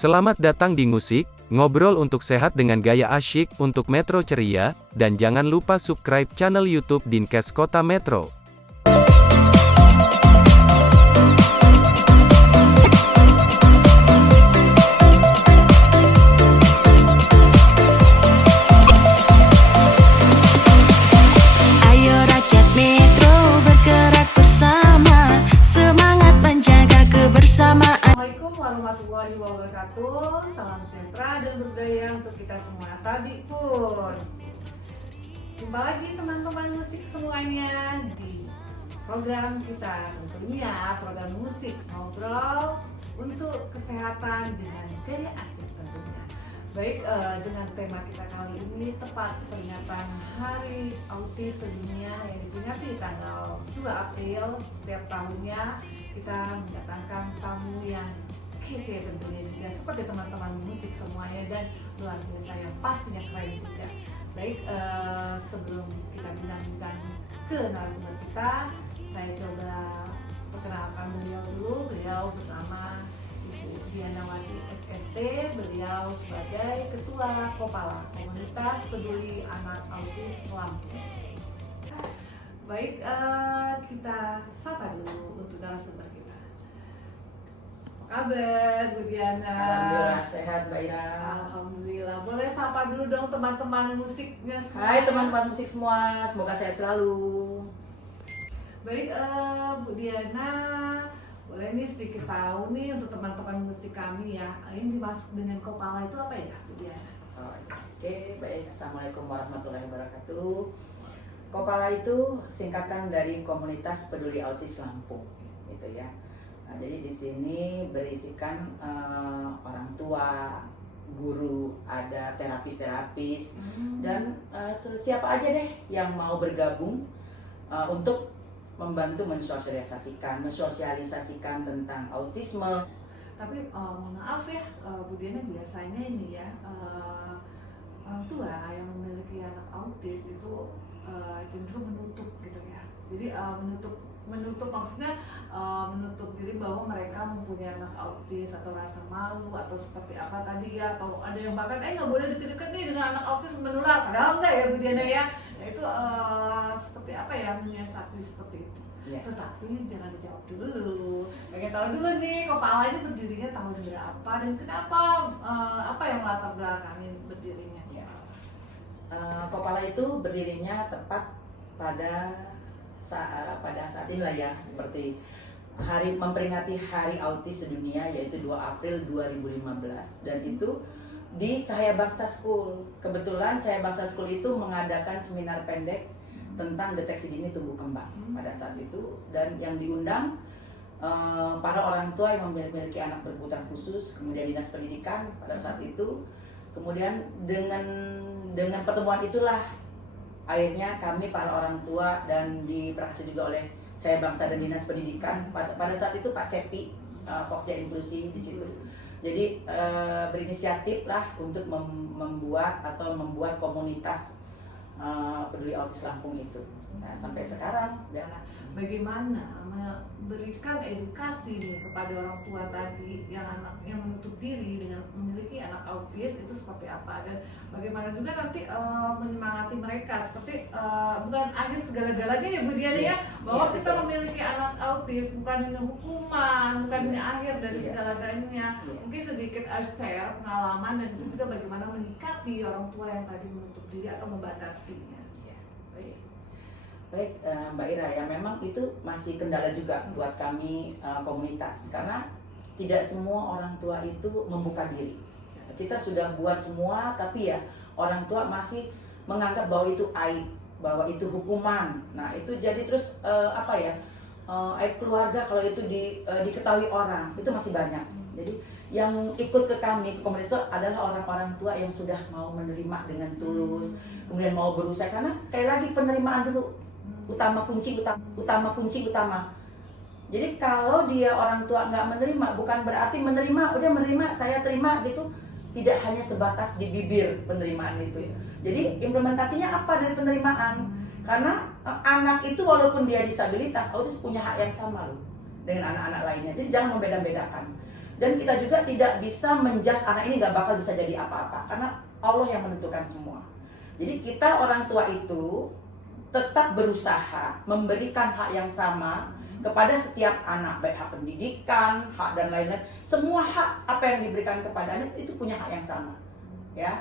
Selamat datang di Ngusik, ngobrol untuk sehat dengan gaya asyik untuk Metro Ceria, dan jangan lupa subscribe channel YouTube Dinkes Kota Metro. Ayo rakyat Metro bergerak bersama, semangat menjaga kebersamaan. Assalamualaikum warahmatullahi wabarakatuh. Salam sejahtera dan berbudaya untuk kita semua. Tabi pun. Jumpa lagi teman-teman musik semuanya di program kita, tentunya program musik ngobrol untuk kesehatan dengan gaya asik tentunya. Baik, dengan tema kita kali ini tepat peringatan Hari Autis Sedunia yang diperingati tanggal 2 April setiap tahunnya. Kita mendatangkan tamu yang kece tentunya juga, seperti teman-teman musik semuanya, dan luar biasa yang pastinya keren juga. Baik, sebelum kita bincang-bincang ke narasumber kita, saya coba perkenalkan beliau dulu. Beliau bersama Ibu Dianawati SST, beliau sebagai Ketua Kopala Komunitas Peduli Anak Autis Lampung. Baik, kita sapa dulu untuk narasumber kita. Apa kabar, Bu Diana? Alhamdulillah sehat, Mbak Ira. Alhamdulillah. Boleh sapa dulu dong teman-teman musiknya semua. Hai teman-teman musik semua, semoga sehat selalu. Baik, Bu Diana, boleh nih sedikit tahu nih untuk teman-teman musik kami ya, ini dimaksud dengan Kopala itu apa ya, Bu Diana? Oke, baik. Assalamualaikum warahmatullahi wabarakatuh. Kopala itu singkatan dari Komunitas Peduli Autis Lampung, gitu ya. Nah, jadi di sini berisikan orang tua, guru, ada terapis-terapis, dan siapa aja deh yang mau bergabung untuk membantu mensosialisasikan tentang autisme. Tapi mohon maaf ya, Bu Diana, biasanya ini ya orang tua yang memiliki anak autis itu cenderung menutup gitu ya. Jadi menutup maksudnya menutup diri bahwa mereka mempunyai anak autis, atau rasa malu atau seperti apa tadi ya, atau ada yang bahkan nggak boleh deket-deket nih dengan anak autis menular, padahal enggak ya Bu Diana ya. Nah, itu seperti apa ya, menyiasati seperti itu. Ya. Tetapi jangan dijawab dulu. Pengen tahu dulu nih, Kopala ini berdirinya tahun berapa dan kenapa, apa yang latar belakangin berdirinya? Ya. Kopala itu berdirinya tepat pada saat inilah ya, seperti memperingati Hari Autis Sedunia, yaitu 2 April 2015, dan itu di Cahaya Bangsa School. Kebetulan Cahaya Bangsa School itu mengadakan seminar pendek tentang deteksi dini tumbuh kembang pada saat itu, dan yang diundang para orang tua yang memiliki anak berkebutuhan khusus, kemudian dinas pendidikan pada saat itu. Kemudian dengan pertemuan itulah akhirnya kami para orang tua, dan diperkasi juga oleh Cahaya Bangsa dan dinas pendidikan pada saat itu Pak Cepi, Pokja Inklusi di situ. Jadi berinisiatif lah untuk membuat komunitas Peduli Autis Lampung itu. Nah, sampai sekarang Bagaimana memberikan edukasi nih kepada orang tua tadi yang menutup diri dengan memiliki anak autis itu seperti apa, dan bagaimana juga nanti menyemangati mereka seperti bukan akhir segala-galanya ya Bu Diana ya, bahwa kita memiliki anak autis bukan ini hukuman, bukan ini akhir dari segala-galanya. Mungkin sedikit share pengalaman, dan itu juga bagaimana menyikapi orang tua yang tadi menutup diri atau membatasinya. Baik, Mbak Ira, ya memang itu masih kendala juga buat kami komunitas, karena tidak semua orang tua itu membuka diri. Kita sudah buat semua, tapi ya orang tua masih menganggap bahwa itu aib, bahwa itu hukuman. Nah, itu jadi terus aib keluarga kalau itu diketahui orang, itu masih banyak. Jadi yang ikut ke kami, ke komunitas itu adalah orang-orang tua yang sudah mau menerima dengan tulus, kemudian mau berusaha, karena sekali lagi penerimaan dulu kunci utama. Jadi kalau dia orang tua nggak menerima, bukan berarti menerima udah menerima, saya terima gitu, tidak hanya sebatas di bibir penerimaan itu. Jadi implementasinya apa dari penerimaan? Karena anak itu walaupun dia disabilitas, autis punya hak yang sama loh dengan anak-anak lainnya. Jadi jangan membeda-bedakan. Dan kita juga tidak bisa menjudge anak ini nggak bakal bisa jadi apa-apa, karena Allah yang menentukan semua. Jadi kita orang tua itu tetap berusaha memberikan hak yang sama kepada setiap anak, baik hak pendidikan, hak dan lain-lain. Semua hak apa yang diberikan kepadanya itu punya hak yang sama. Ya.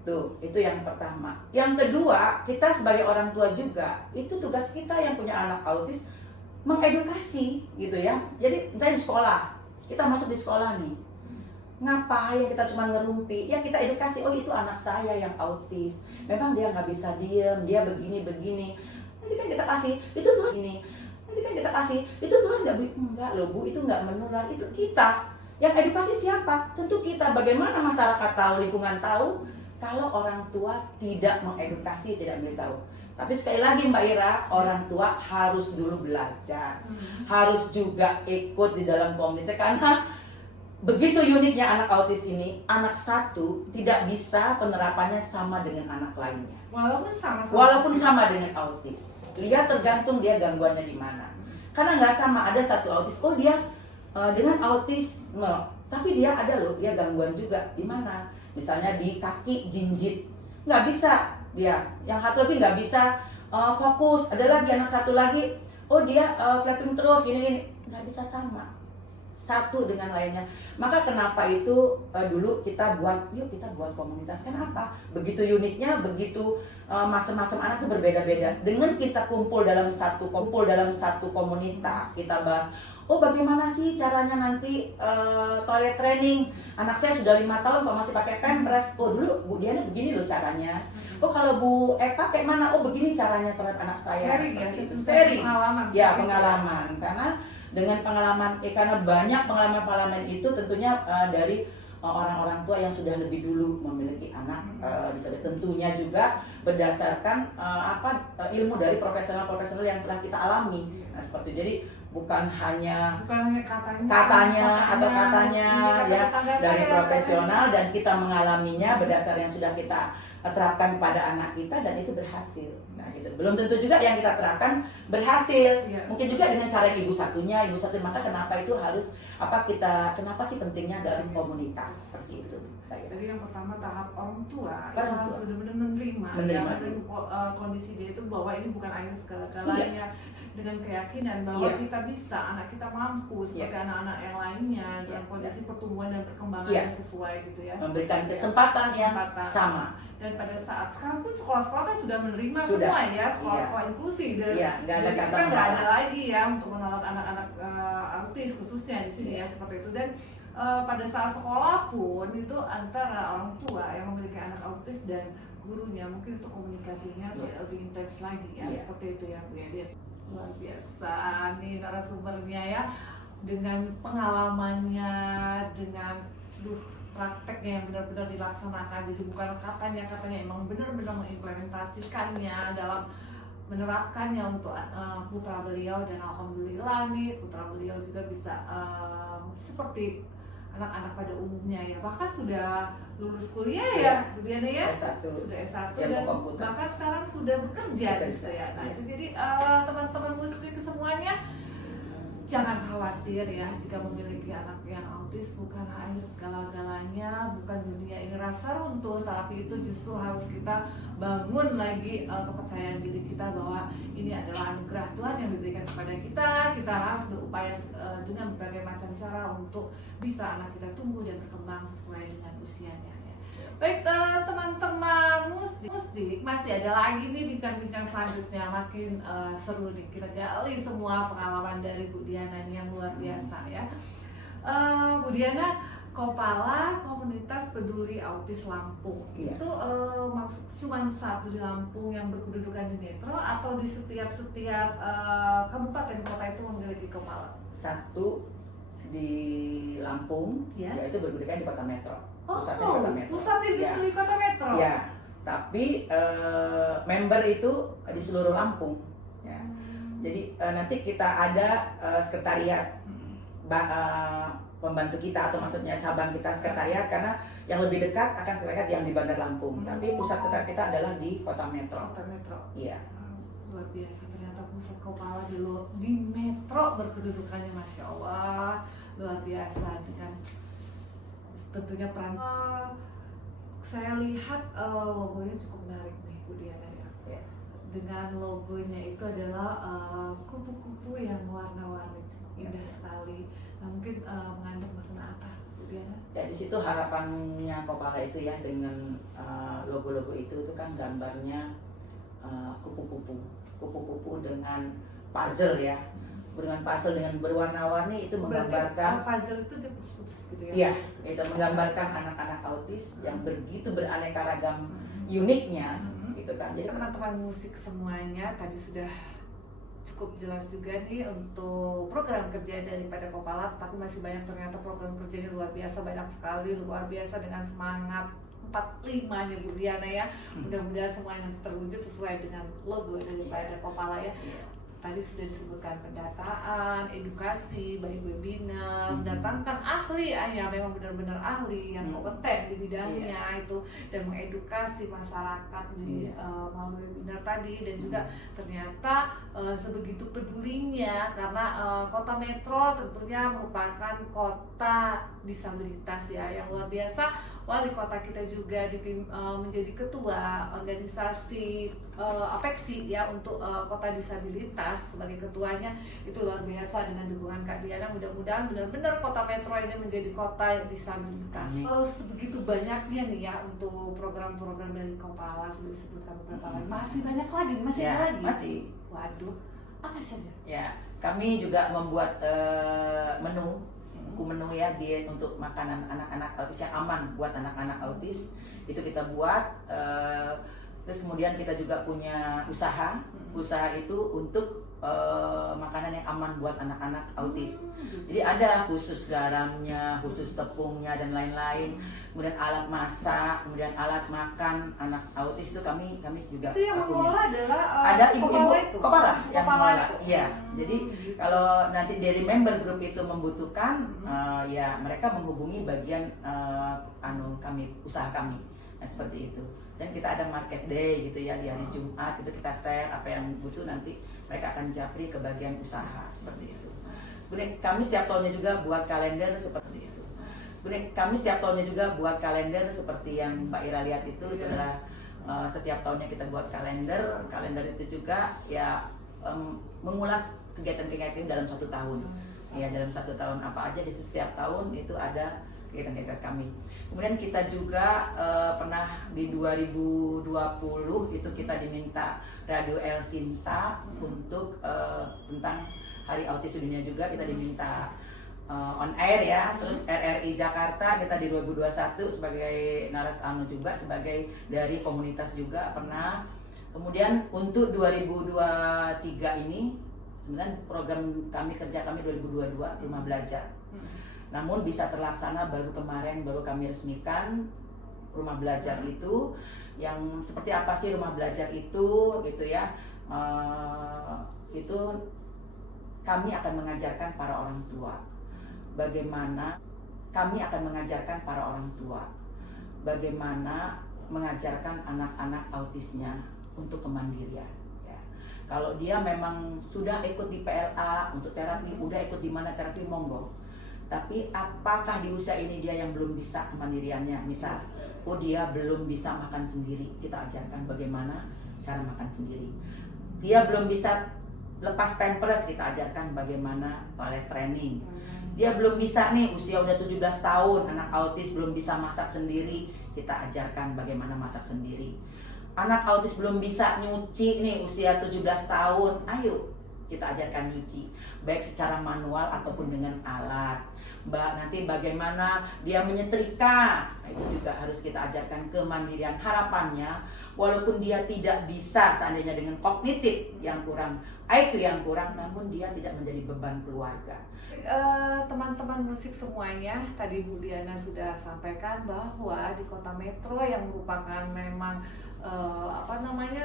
Tuh, itu yang pertama. Yang kedua, kita sebagai orang tua juga, itu tugas kita yang punya anak autis mengedukasi gitu ya. Jadi misalnya di sekolah, kita masuk di sekolah nih, ngapain kita cuma ngerumpi? Ya kita edukasi, oh itu anak saya yang autis, memang dia nggak bisa diem, dia begini. Nanti kan kita kasih, itu nular ini. Nanti kan kita kasih, itu nular enggak loh Bu, itu nggak menular, itu kita. Yang edukasi siapa? Tentu kita. Bagaimana masyarakat tahu, lingkungan tahu, kalau orang tua tidak mengedukasi, tidak memberitahu. Tapi sekali lagi Mbak Ira, orang tua harus dulu belajar, harus juga ikut di dalam komunitas, karena begitu uniknya anak autis ini, anak satu tidak bisa penerapannya sama dengan anak lainnya. Walaupun sama dengan autis. Lihat tergantung dia gangguannya di mana. Karena nggak sama, ada satu autis, oh dia dengan autisme, tapi dia ada loh, dia gangguan juga di mana? Misalnya di kaki jinjit, nggak bisa dia. Yang satu lagi nggak bisa fokus. Ada lagi anak satu lagi, oh dia flapping terus gini, nggak bisa sama satu dengan lainnya. Maka kenapa itu dulu kita buat komunitas. Kenapa? Begitu uniknya, begitu macam-macam anak itu berbeda-beda. Dengan kita kumpul dalam satu komunitas, kita bahas, oh bagaimana sih caranya nanti toilet training. Anak saya sudah 5 tahun kok masih pakai pampers. Oh dulu Bu Diana begini loh caranya. Oh kalau Bu Eva kayak mana? Oh begini caranya terhadap anak saya. Sharing. Pengalaman. Karena dengan pengalaman, karena banyak pengalaman itu tentunya dari orang-orang tua yang sudah lebih dulu memiliki anak disabilitas, tentunya juga berdasarkan ilmu dari profesional-profesional yang telah kita alami. Nah seperti jadi bukan hanya katanya ya dari profesional, dan kita mengalaminya berdasarkan yang sudah kita terapkan pada anak kita, dan itu berhasil. Nah gitu. Belum tentu juga yang kita terapkan berhasil. Mungkin juga dengan cara ibu satunya. Maka kenapa itu harus kenapa sih pentingnya dalam komunitas seperti itu. Jadi yang pertama tahap orang tua itu harus benar-benar menerima kondisi dia itu bahwa ini bukan akhir segala-galanya. Dengan keyakinan bahwa kita bisa, anak kita mampu seperti anak-anak yang lainnya dalam kondisi pertumbuhan dan perkembangan yang sesuai gitu ya. Memberikan kesempatan yang sama. Dan pada saat sekarang pun sekolah-sekolah kan sudah menerima semua ya, sekolah-sekolah inklusi. Dan nggak ada kata kita nggak ada lagi ya untuk menolak anak-anak autis khususnya di sini ya seperti itu. Dan pada saat sekolah pun itu antara orang tua yang memiliki anak autis dan gurunya mungkin untuk komunikasinya lebih intens lagi ya, seperti itu ya Bu Edith. Luar biasa nih narasumbernya ya, dengan pengalamannya, dengan prakteknya yang benar-benar dilaksanakan. Jadi bukan katanya emang benar-benar mengimplementasikannya dalam menerapkannya untuk putra beliau, dan alhamdulillah nih putra beliau juga bisa seperti anak-anak pada umumnya ya, bahkan sudah lulus kuliah ya Bu Diana ya, S1. Sudah S1 dan bahkan sekarang sudah bekerja gitu ya. Nah itu jadi teman-teman musik semuanya jangan khawatir ya jika memiliki anak yang autis, bukan akhir segala-galanya, bukan dunia ini rasa runtuh, tapi itu justru harus kita bangun lagi kepercayaan diri kita bahwa ini adalah anugerah Tuhan yang diberikan kepada kita. Kita harus berupaya dengan berbagai macam cara untuk bisa anak kita tumbuh dan berkembang sesuai dengan usianya ya. Baik teman-teman musik masih ada lagi nih bincang-bincang selanjutnya, makin seru nih, kita gali semua pengalaman dari Bu Diana yang luar biasa ya. Bu Diana, Kepala Komunitas Peduli Autis Lampung itu maksud cuma satu di Lampung yang berkedudukan di Metro, atau di setiap kabupaten kota itu memiliki kepala? Satu di Lampung, yaitu berkedudukan di Kota Metro. Pusatnya di Kota Metro. Pusatnya justru di Kota Metro. Ya, tapi member itu di seluruh Lampung. Ya. Jadi nanti kita ada sekretariat pembantu kita, atau maksudnya cabang kita sekretariat, karena yang lebih dekat akan sekretariat yang di Bandar Lampung. Tapi pusat sekretariat kita adalah di Kota Metro. Kota Metro. Iya. Luar biasa, ternyata pusat kepala di Metro berkedudukannya, Masya Allah, luar biasa, dengan tentunya peran. Saya lihat logonya cukup menarik nih Bu Diana ya. Ya. Dengan logonya itu adalah kupu-kupu yang warna-warni, indah sekali. Nah, mungkin mengandung makna apa Bu Diana? Ya, di situ harapannya Kopala itu ya, dengan logo-logo itu kan gambarnya kupu-kupu dengan puzzle ya, dengan puzzle dengan berwarna-warni itu menggambarkan puzzle itu dia putus-putus gitu ya? Iya, itu menggambarkan anak-anak autis yang begitu beraneka ragam uniknya, gitu kan. Jadi teman-teman musik semuanya tadi sudah cukup jelas juga nih untuk program kerja daripada Kopala, tapi masih banyak ternyata program kerjanya luar biasa, banyak sekali, luar biasa dengan semangat 45-nya Bu Diana ya. Mudah-mudahan semuanya nanti terwujud sesuai dengan logo daripada Kopala ya. Tadi sudah disebutkan pendataan, edukasi, baik webinar, mendatangkan ahli, ya memang benar-benar ahli yang kompeten di bidangnya itu, dan mengedukasi masyarakat di melalui webinar tadi, dan juga ternyata sebegitu pedulinya karena Kota Metro tentunya merupakan kota disabilitas ya, yang luar biasa. Wali kota kita juga menjadi ketua organisasi APEKSI ya untuk kota disabilitas sebagai ketuanya, itu luar biasa dengan dukungan Kak Diana. Mudah-mudahan benar-benar Kota Metro ini menjadi kota yang disabilitas. Sebegitu banyaknya nih ya untuk program-program dari Kopala, sudah disebutkan beberapa kali. Masih banyak lagi, masih ya, ada lagi. Masih. Waduh, apa saja? Ya, kami juga membuat menu ya, diet untuk makanan anak-anak autis yang aman buat anak-anak autis, itu kita buat. Terus kemudian kita juga punya usaha itu untuk makanan yang aman buat anak-anak autis. Jadi ada khusus garamnya, khusus tepungnya dan lain-lain. Kemudian alat masak, kemudian alat makan anak autis itu kami juga itu yang mengelola adalah ada ibu-ibu Kopala yang mengelola. Iya. Jadi kalau nanti dari member group itu membutuhkan, ya mereka menghubungi bagian usaha kami. Nah, seperti itu. Dan kita ada market day gitu ya, di hari Jumat itu kita share apa yang butuh, nanti mereka akan japri ke bagian usaha, seperti itu. Kemudian kami setiap tahunnya juga buat kalender seperti itu. Kemudian kami setiap tahunnya juga buat kalender seperti yang Mbak Ira lihat itu adalah setiap tahunnya kita buat kalender. Kalender itu juga ya mengulas kegiatan-kegiatan dalam satu tahun. Ya, dalam satu tahun apa aja, di setiap tahun itu ada kegiatan-kegiatan kami. Kemudian kita juga pernah di 2020 itu kita diminta Radio El Sinta untuk tentang Hari Autis Sedunia, juga kita diminta on air ya. Terus RRI Jakarta kita di 2021 sebagai juga sebagai dari komunitas juga pernah. Kemudian untuk 2023 ini sebenarnya program kerja kami 2022 Rumah Belajar. Namun bisa terlaksana baru kami resmikan Rumah Belajar itu. Yang seperti apa sih Rumah Belajar itu gitu ya. Itu kami akan mengajarkan para orang tua bagaimana mengajarkan anak-anak autisnya untuk kemandirian ya. Kalau dia memang sudah ikut di PLA untuk terapi, udah ikut di mana terapi, monggo. Tapi apakah di usia ini dia yang belum bisa kemandiriannya? Misal, dia belum bisa makan sendiri, kita ajarkan bagaimana cara makan sendiri. Dia belum bisa lepas pampers, kita ajarkan bagaimana toilet training. Dia belum bisa nih, usia udah 17 tahun, anak autis belum bisa masak sendiri, kita ajarkan bagaimana masak sendiri. Anak autis belum bisa nyuci nih, usia 17 tahun, ayo kita ajarkan nyuci, baik secara manual ataupun dengan alat. Nanti bagaimana dia menyetrika, itu juga harus kita ajarkan kemandirian. Harapannya, walaupun dia tidak bisa seandainya dengan kognitif yang kurang, IQ yang kurang, namun dia tidak menjadi beban keluarga. Teman-teman musik semuanya, tadi Bu Diana sudah sampaikan bahwa di Kota Metro yang merupakan memang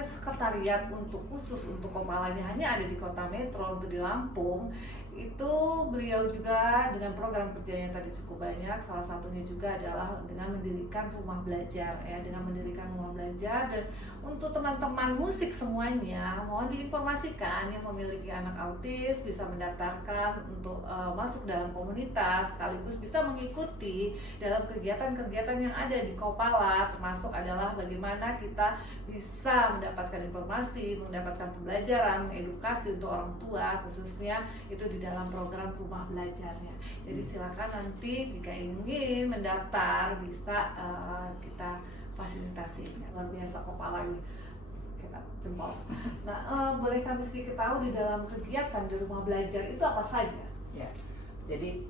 sekretariat khusus untuk Kopalanya hanya ada di Kota Metro, untuk di Lampung itu beliau juga dengan program kerjanya tadi cukup banyak. Salah satunya juga adalah dengan mendirikan rumah belajar ya, dengan mendirikan rumah belajar. Dan untuk teman-teman musik semuanya, mohon diinformasikan yang memiliki anak autis bisa mendaftarkan untuk masuk dalam komunitas, sekaligus bisa mengikuti dalam kegiatan-kegiatan yang ada di Kopala, termasuk adalah bagaimana kita bisa mendapatkan informasi, mendapatkan pembelajaran, mengedukasi untuk orang tua khususnya itu di dalam program rumah belajarnya. Jadi silakan nanti jika ingin mendaftar bisa kita fasilitasi. Luar biasa Kopala ini, kita jempol. Nah, boleh kami sedikit tahu di dalam kegiatan di rumah belajar itu apa saja? Ya, jadi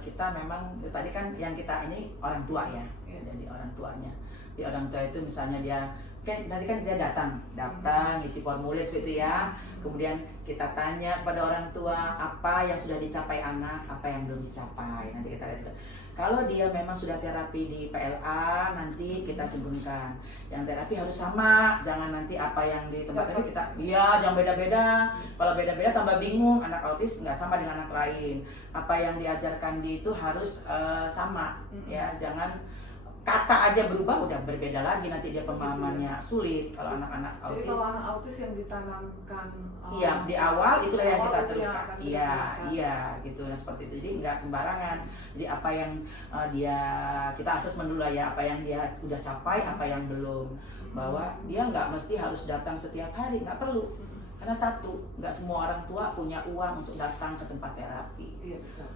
kita memang tadi kan yang kita ini orang tua ya, jadi orang tuanya. Di orang tua itu misalnya dia tadi kan dia datang isi formulir gitu ya, kemudian kita tanya kepada orang tua apa yang sudah dicapai anak, apa yang belum dicapai, nanti kita lihat. Kalau dia memang sudah terapi di PLA, nanti kita sinkronkan. Yang terapi harus sama, jangan nanti apa yang di tempat tadi kita, iya jangan beda-beda. Kalau beda-beda tambah bingung, anak autis nggak sama dengan anak lain. Apa yang diajarkan di itu harus sama, ya jangan kata aja berubah udah berbeda lagi, nanti dia pemahamannya sulit kalau anak-anak autis. Jadi kalau anak autis yang ditanamkan iya di awal itulah yang kita itu teruskan. Iya gitu, nah seperti itu. Jadi nggak sembarangan. Jadi apa yang kita asesmen dulu ya, apa yang dia sudah capai, apa yang belum. Bahwa dia nggak mesti harus datang setiap hari, nggak perlu. Karena satu, nggak semua orang tua punya uang untuk datang ke tempat terapi. Iya, betul.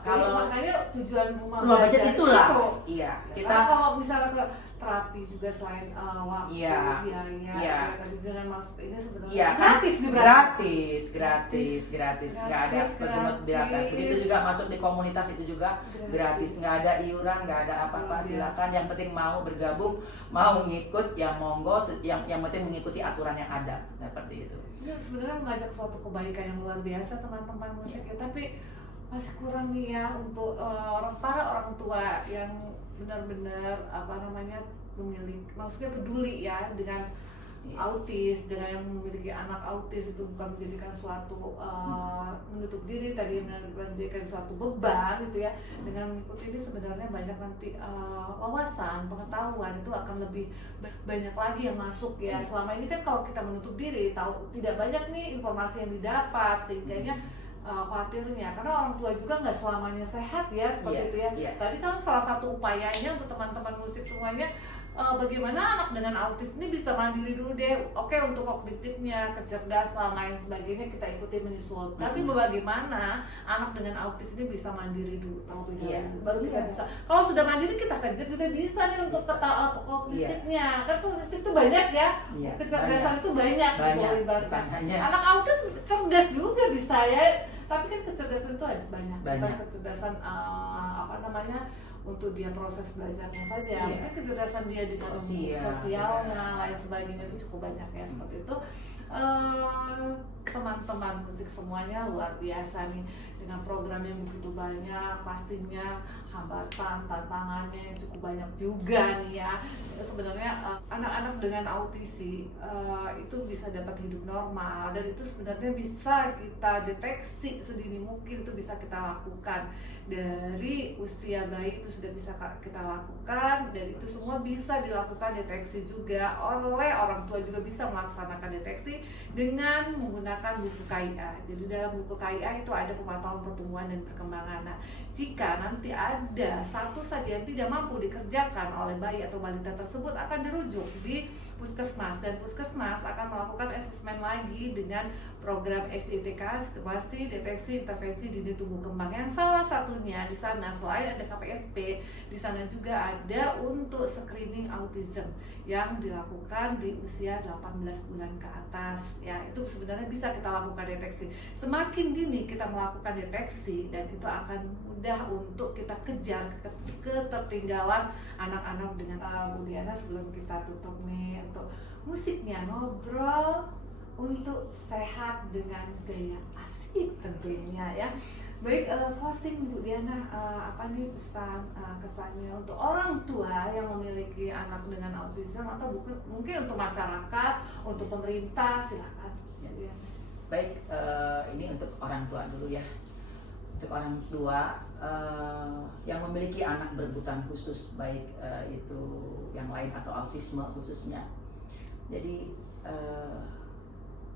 Kalau makanya tujuan rumah belajar itulah itu. iya Ya, kita kalau misalnya ke terapi juga selain waktu, Iya, biaya, iya. tadi dengan maksud ini sebenarnya iya kan gratis nih berarti. gratis nggak ada Gratis, pungut biaya. Begitu juga masuk di komunitas itu juga gratis, nggak ada iuran, nggak ada apa-apa. Silakan, yang penting mau bergabung, mau ngikut, yang monggo, yang penting mengikuti aturan yang ada, seperti itu. Ini sebenarnya mengajak suatu kebaikan yang luar biasa teman-teman musik ya, tapi masih kurang nih ya untuk para orang tua yang benar-benar memiliki, maksudnya peduli ya dengan autis, dengan yang memiliki anak autis. Itu bukan menjadikan suatu menutup diri tadi, menjadikan suatu beban gitu ya. Dengan mengikuti ini sebenarnya banyak nanti wawasan, pengetahuan itu akan lebih banyak lagi yang masuk ya. Selama ini kan kalau kita menutup diri, tahu tidak banyak nih informasi yang didapat, sehingga khawatirnya, karena orang tua juga nggak selamanya sehat ya, seperti itu ya. Tadi kan salah satu upayanya untuk teman-teman musik semuanya, bagaimana anak dengan autis ini bisa mandiri dulu deh. Oke, untuk kognitifnya, kecerdasan, lain sebagainya kita ikuti menyusul. Tapi bagaimana anak dengan autis ini bisa mandiri dulu, baru kita bisa. Kalau sudah mandiri kita kejar juga bisa nih untuk kognitifnya. Kan kognitif itu banyak ya, kecerdasan itu banyak. Gitu, anak autis cerdas juga bisa ya. Tapi kan kecerdasan itu ada banyak. Bukan kecerdasan untuk dia proses belajarnya saja. Mungkin kecerdasan dia di sosialnya, lain sebagainya itu cukup banyak ya, seperti itu. Teman-teman musik semuanya luar biasa nih, dengan program yang begitu banyak, pastinya hambatan, tantangannya yang cukup banyak juga nih ya. Sebenarnya anak-anak dengan autisi itu bisa dapat hidup normal, dan itu sebenarnya bisa kita deteksi sedini mungkin, itu bisa kita lakukan dari usia bayi, itu sudah bisa kita lakukan, dan itu semua bisa dilakukan deteksi juga oleh orang tua, juga bisa melaksanakan deteksi dengan menggunakan buku KIA. Jadi dalam buku KIA itu ada pemantauan pertumbuhan dan perkembangan. Nah, jika nanti ada satu saja yang tidak mampu dikerjakan oleh bayi atau balita tersebut, akan dirujuk di puskesmas, dan puskesmas akan melakukan asesmen lagi dengan program SDTK, situasi deteksi intervensi dini tumbuh kembang, yang salah satunya di sana selain ada KPSP, di sana juga ada untuk screening autism yang dilakukan di usia 18 bulan ke atas ya. Itu sebenarnya bisa kita lakukan deteksi. Semakin dini kita melakukan deteksi, dan itu akan mudah untuk kita kejar ketertinggalan anak-anak dengan Bu Diana. Sebelum kita tutup nih untuk musiknya, ngobrol untuk sehat dengan gaya asik tentunya ya. Baik, closing Bu Diana, apa nih pesan kesannya untuk orang tua yang memiliki anak dengan autism, atau mungkin untuk masyarakat, untuk pemerintah, silakan. Baik, ini untuk orang tua dulu ya. untuk orang tua yang memiliki anak berkebutuhan khusus, baik itu yang lain atau autisme khususnya. Jadi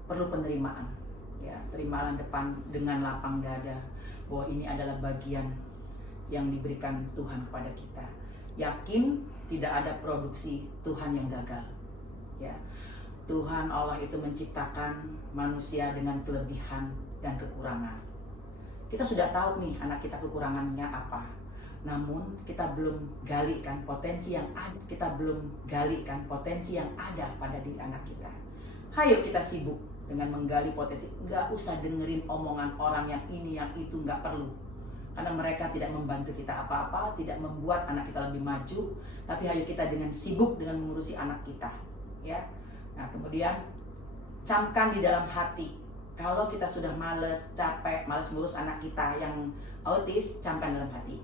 perlu penerimaan, ya, terimalah depan dengan lapang dada bahwa ini adalah bagian yang diberikan Tuhan kepada kita. Yakin tidak ada produksi Tuhan yang gagal, ya. Tuhan Allah itu menciptakan manusia dengan kelebihan dan kekurangan. Kita sudah tahu nih anak kita kekurangannya apa. Namun kita belum gali kan potensi yang ada. Kita belum gali kan potensi yang ada pada diri anak kita. Hayo kita sibuk dengan menggali potensi. Nggak usah dengerin omongan orang yang ini yang itu, nggak perlu. Karena mereka tidak membantu kita apa-apa, tidak membuat anak kita lebih maju. Tapi hayo kita dengan sibuk dengan mengurusi anak kita, ya. Nah, kemudian camkan di dalam hati. Kalau kita sudah males, capek, males ngurus anak kita yang autis, camkan dalam hati.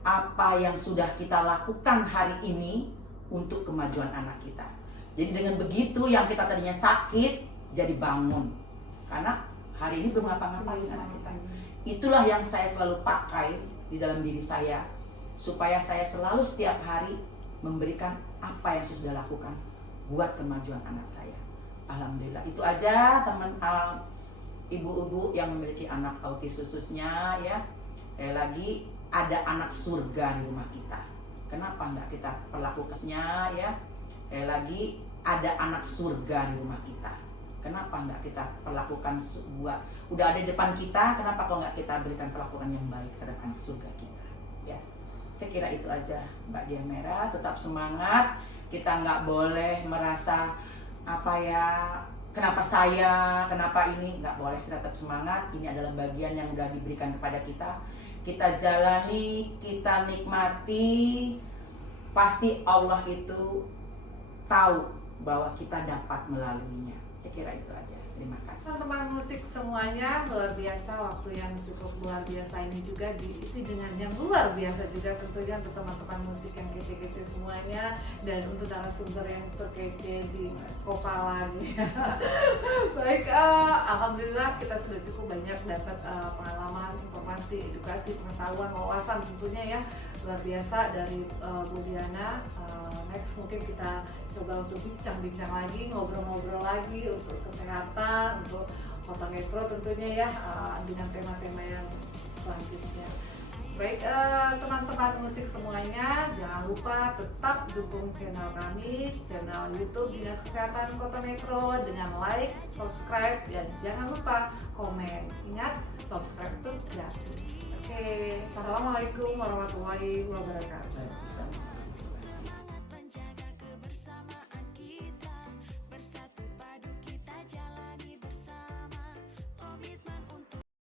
Apa yang sudah kita lakukan hari ini untuk kemajuan anak kita. Jadi dengan begitu yang kita tadinya sakit jadi bangun. Karena hari ini belum ngapa-ngapain anak kita. Itulah yang saya selalu pakai di dalam diri saya supaya saya selalu setiap hari memberikan apa yang saya sudah lakukan buat kemajuan anak saya. Alhamdulillah. Itu aja teman ibu-ibu yang memiliki anak autis khususnya, ya. Sekali lagi ada anak surga di rumah kita. Kenapa enggak kita perlakukannya, ya? Sekali lagi ada anak surga di rumah kita. Kenapa enggak kita perlakukan sebuah udah ada di depan kita, kenapa kok enggak kita berikan perlakuan yang baik terhadap anak surga kita, ya? Saya kira itu aja, Mbak Diah Merah. Tetap semangat. Kita nggak boleh merasa apa ya, kenapa saya, kenapa ini, nggak boleh. Kita tetap semangat. Ini adalah bagian yang sudah diberikan kepada kita. Kita jalani, kita nikmati. Pasti Allah itu tahu bahwa kita dapat melaluinya. Saya kira itu aja. Terima kasih. Teman-teman musik semuanya, luar biasa, waktu yang cukup luar biasa ini juga diisi dengan yang luar biasa juga tentunya untuk teman-teman musik yang kece-kece semuanya, dan untuk narasumber yang terkece di Kopala nih. Baik, alhamdulillah kita sudah cukup banyak dapat pengalaman, informasi, edukasi, pengetahuan, wawasan tentunya ya, luar biasa dari Bu Diana. Next mungkin kita coba untuk bincang-bincang lagi, ngobrol-ngobrol lagi untuk kesehatan, untuk Kota Metro tentunya ya, dengan tema-tema yang selanjutnya. Baik, teman-teman musik semuanya, jangan lupa tetap dukung channel kami, channel YouTube Dinas Kesehatan Kota Metro dengan like, subscribe, dan jangan lupa komen. Ingat, subscribe itu gratis. Oke, assalamualaikum warahmatullahi wabarakatuh.